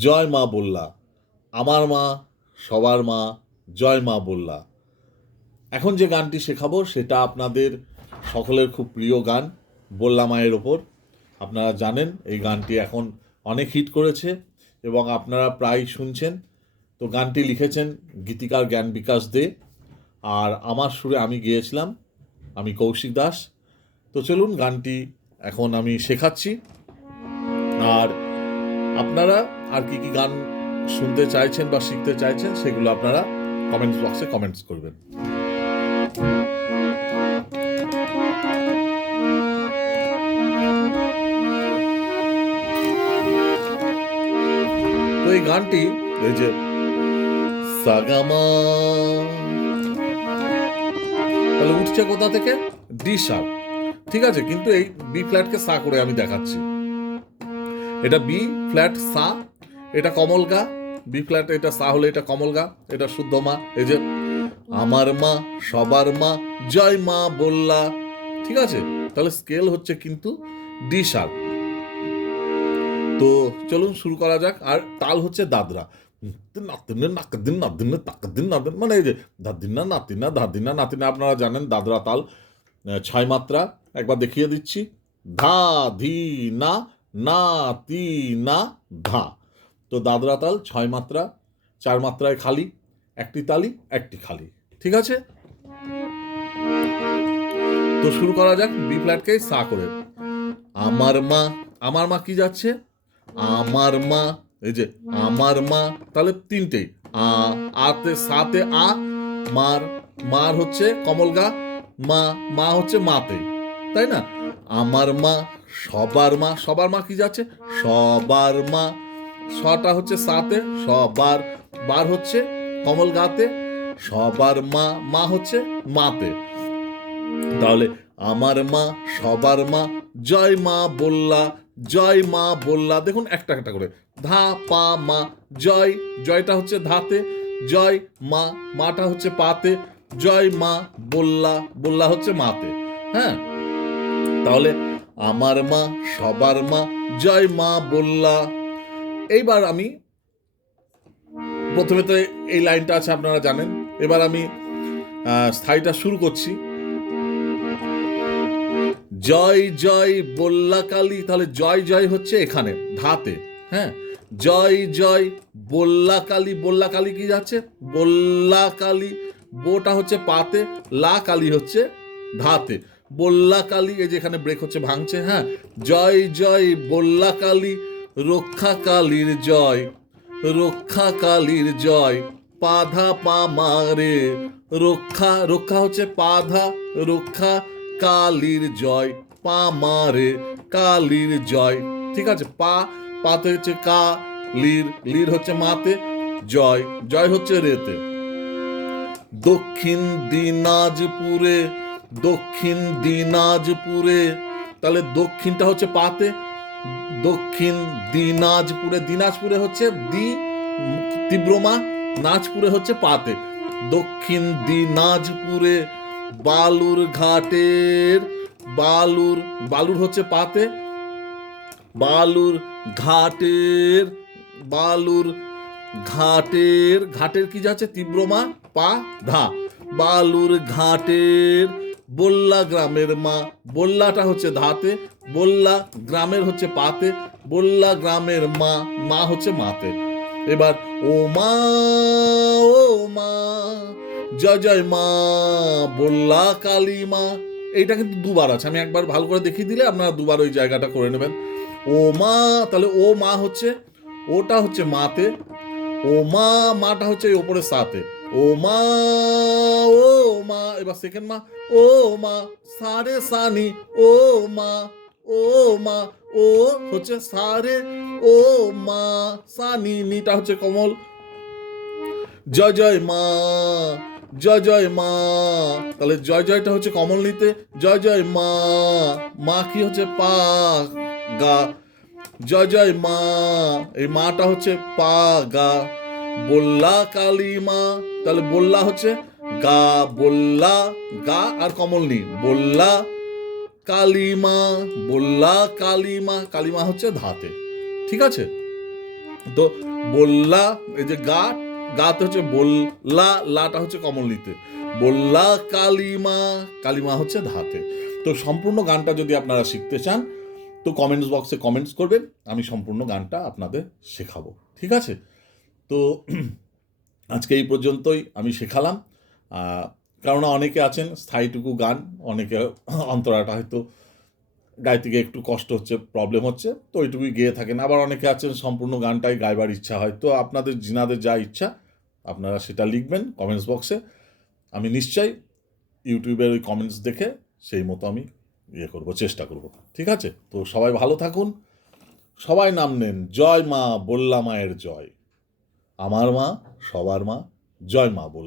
জয় মা বললা, আমার মা, সবার মা, জয় মা বললা। এখন যে গানটি শেখাবো সেটা আপনাদের সকলের খুব প্রিয় গান, বললা মায়ের ওপর। আপনারা জানেন এই গানটি এখন অনেক হিট করেছে এবং আপনারা প্রায় শুনছেন। তো গানটি লিখেছেন গীতিকার জ্ঞান বিকাশ দে, আর আমার সুরে আমি গেয়েছিলাম, আমি কৌশিক দাস। তো চলুন গানটি এখন আমি শেখাচ্ছি। আর আপনারা আর কি কি গান শুনতে চাইছেন বা শিখতে চাইছেন সেগুলো আপনারা কমেন্টস বক্সে কমেন্টস করবেন। তো এই গানটি এই যে সাগামা, তাহলে উঠছে কোথা থেকে? ডি শার্প, ঠিক আছে। কিন্তু এই বি ফ্ল্যাটকে সা করে আমি দেখাচ্ছি। এটা বি ফ্ল্যাট সা, এটা কমল গা। বি ফ্ল্যাট এটা সা হলে এটা কমল গা, এটা শুদ্ধ মা। এই যে আমার মা, সবার মা, জয় মা বললা, ঠিক আছে। তাহলে স্কেল হচ্ছে কিন্তু ডি শার্প। তো চলুন শুরু করা যাক। আর তাল হচ্ছে দাদরা, মানে এই যে ধাদিনা নাতিনা ধাদিনা নাতিনা, আপনারা জানেন দাদরা তাল 6 মাত্রা। একবার দেখিয়ে দিচ্ছি। ধা ধি না না তি না ধা। তো দাদরা তাল 6 মাত্রা, 4 মাত্রায় খালি, একটি তালি একটি খালি, ঠিক আছে। তো শুরু করা যাক বি ফ্ল্যাটকে সা করে। আমার মা, আমার মা কি যাচ্ছে? আমার মা, এই যে আমার মা, তাহলে তিনটেই আতে সাতে আ, মার, মার হচ্ছে কমল গা, মা, মা হচ্ছে মাতে, তাই না? আমার মা, সবার মা, সবার মা কি যাচ্ছে? সবার মা, সটা হচ্ছে সাতে, সবার, বার হচ্ছে কমল গাতে, সবার মা, মা হচ্ছে মাতে। তাহলে আমার মা, সবার মা, জয় মা বললা, জয় মা বললা। দেখুন একটা একটা করে, ধা পা মা, জয়, জয়টা হচ্ছে ধাতে, জয় মা, মাটা হচ্ছে পাতে, জয় মা বললা, বললা হচ্ছে মাতে। হ্যাঁ, তাহলে আমার মা, সবার মা, জয় মা বললা। এইবার আমি প্রথমে তো এই লাইনটা আছে আপনারা জানেন। এবার আমি স্থায়ীটা শুরু করছি। জয় জয় বল্লা কালী, তাহলে জয় জয় হচ্ছে এখানে ধাতে। হ্যাঁ, জয় জয় বল্লা কালী, বল্লা কালী কি যাচ্ছে? বল্লা কালী, বোটা হচ্ছে পাতে, লা কালী হচ্ছে ধাতে, বল্লা কালী, এই যে এখানে ব্রেক হচ্ছে, ভাঙছে। হ্যাঁ, জয় জয় বল্লা কালী, রক্ষা কালীর জয়, রক্ষা কালীর জয়, পাধা পা মারে, রক্ষা, রক্ষা হচ্ছে পাধা, রক্ষা কালীর জয়, পা মারে কালীর জয়, ঠিক আছে। পা, পাতে হচ্ছে কা, লির, লির হচ্ছে মাতে, জয়, জয় হচ্ছে রেতে। দক্ষিণ দিনাজপুরে, দক্ষিণ দিনাজপুরে, তাহলে দক্ষিণটা হচ্ছে পাতে, দক্ষিণ দিনাজপুরে, দিনাজপুরে হচ্ছে দি তীব্রমা, নাজপুরে হচ্ছে পাতে, দক্ষিণ দিনাজপুরে, বালুর ঘাটের, বালুর, বালুর হচ্ছে পাতে, বালুর ঘাটের, বালুর ঘাটের, ঘাটের কি যাচ্ছে? তীব্রমা, পা ধা, বালুর ঘাটের, বল্লা গ্রামের মা, বল্লাটা হচ্ছে ধাতে, বল্লা গ্রামের হচ্ছে পাতে, বল্লা গ্রামের মা, মা হচ্ছে মাতে। এবার ও মা, ও মা, জয় জয় মা বল্লা কালী মা। এইটা কিন্তু দুবার আছে, আমি একবার ভালো করে দেখিয়ে দিলে আপনারা দুবার ওই জায়গাটা করে নেবেন। ও মা, তাহলে ও মা হচ্ছে, ওটা হচ্ছে মাতে, ও মা, মাটা হচ্ছে এই ওপরে সাতে, ও মা, ও মা। এবার সেকেন্ড মা, ও মা, সারে সানি, ও মা, ও মা, ও হচ্ছে সারে, ও মা, সানি, নিটা হচ্ছে কমল, জয় জয় মা, জয় জয় মা, তাহলে জয় জয়টা হচ্ছে কমল নিতে, জয় জয় মা, মা কি হচ্ছে পা গা, জয় জয় মা, এই মাটা হচ্ছে পা গা, বল্লা কালী মা, তাহলে বল্লা হচ্ছে গা, বল্লা গা আর কমল নি, বল্লা কালীমা, বল্লা কালীমা, কালীমা হচ্ছে ধাতে, ঠিক আছে। তো বললা, এই যে গা, গাতে হচ্ছে বললা, লাটা হচ্ছে কমলিতে, বললা কালিমা, কালিমা হচ্ছে ধাতে। তো সম্পূর্ণ গানটা যদি আপনারা শিখতে চান তো কমেন্টস বক্সে কমেন্টস করবেন, আমি সম্পূর্ণ গানটা আপনাদের শেখাবো, ঠিক আছে? তো আজকে এই পর্যন্তই আমি শেখালাম। কেননা অনেকে আছেন স্থায়ীটুকু গান, অনেকে অন্তরাটা হয়তো গাইতে গিয়ে একটু কষ্ট হচ্ছে, প্রবলেম হচ্ছে, তো ওইটুকুই গেয়ে থাকেন। আবার অনেকে আছেন সম্পূর্ণ গানটাই গাইবার ইচ্ছা হয়। তো আপনাদের জিনাদের যা ইচ্ছা আপনারা সেটা লিখবেন কমেন্টস বক্সে, আমি নিশ্চয়ই ইউটিউবের ওই কমেন্টস দেখে সেই মতো আমি করব, চেষ্টা করব, ঠিক আছে? তো সবাই ভালো থাকুন, সবাই নাম নেন, জয় মা বললা মায়ের জয়, আমার মা সবার মা, জয় মা বললা।